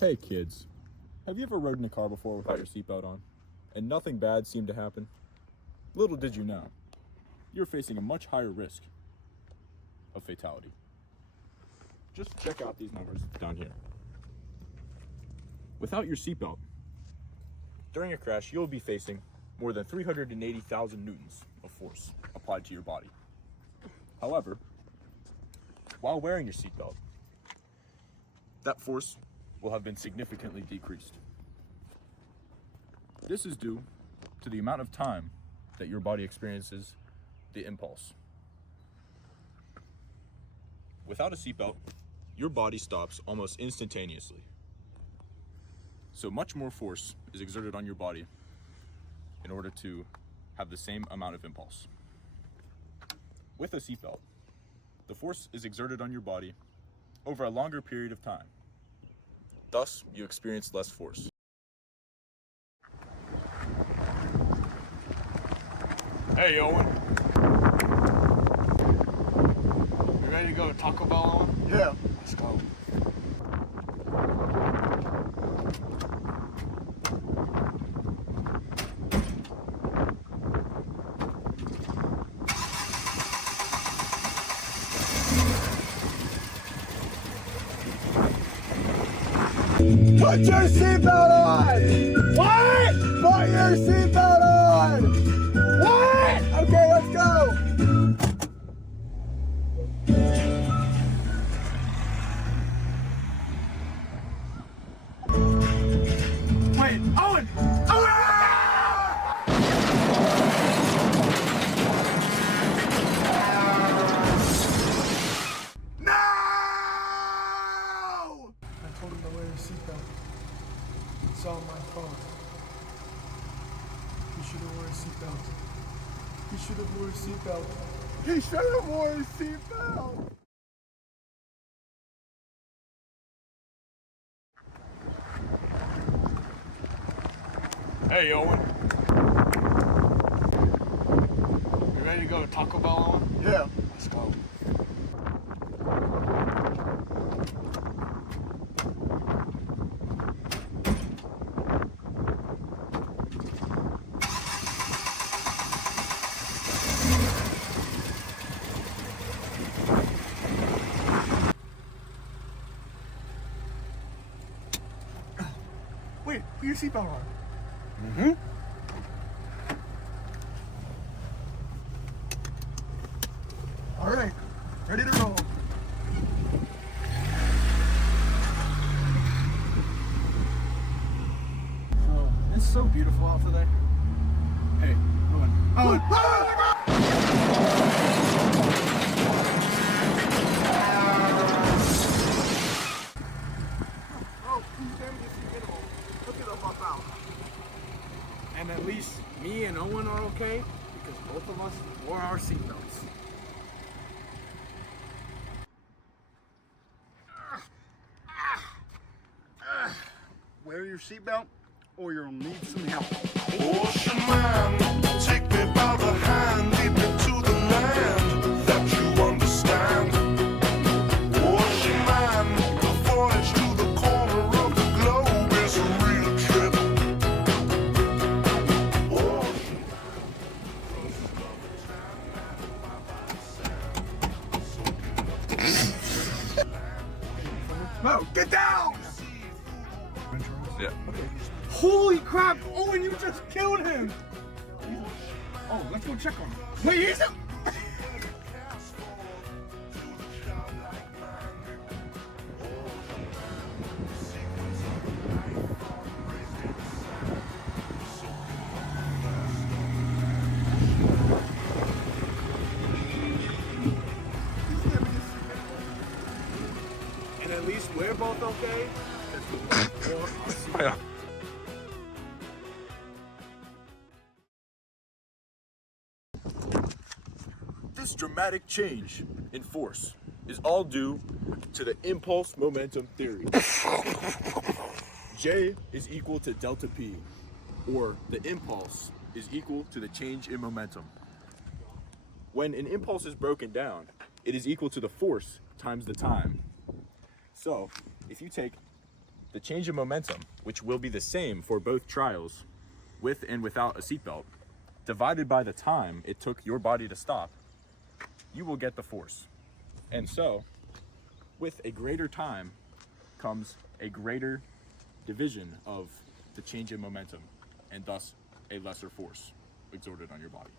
Hey kids, have you ever rode in a car before without your seatbelt on, and nothing bad seemed to happen? Little did you know, you're facing a much higher risk of fatality. Just check out these numbers down here. Without your seatbelt, during a crash, you'll be facing more than 380,000 newtons of force applied to your body. However, while wearing your seatbelt, that force will have been significantly decreased. This is due to the amount of time that your body experiences the impulse. Without a seatbelt, your body stops almost instantaneously. So much more force is exerted on your body in order to have the same amount of impulse. With a seatbelt, the force is exerted on your body over a longer period of time. Thus, you experience less force. Hey, Owen. You ready to go to Taco Bell, Owen? Yeah, let's go. Put your seatbelt on! What? Put your seatbelt on! What? Okay, let's go! Wait, Owen! Owen! No! I told him to wear his seatbelt. It's all my fault. He should have worn a seatbelt. He should have worn a seatbelt. He should have worn his seatbelt! Hey, Owen. You ready to go to Taco Bell, Owen? Yeah, let's go. Wait, put your seatbelt on. Mm-hmm. All right, ready to roll. Oh, it's so beautiful out today. Hey, Owen. Oh, And at least me and Owen are okay because both of us wore our seatbelts. Wear your seatbelt or you'll need some help. Ocean man, take me by the hand, lead me to the land that you understand. Ocean man, the voyage to the corner of the globe is a real trip. Ocean No, get down! Yeah. holy crap! Owen, you just killed him! Oh, let's go check on him. Wait, he's a... And at least we're both okay because we both wore our seatbelts. This dramatic change in force is all due to the impulse momentum theory. J is equal to delta P, or the impulse is equal to the change in momentum. When an impulse is broken down, it is equal to the force times the time. So, if you take the change in momentum, which will be the same for both trials, with and without a seatbelt, divided by the time it took your body to stop, you will get the force. And so, with a greater time comes a greater division of the change in momentum, and thus a lesser force exerted on your body.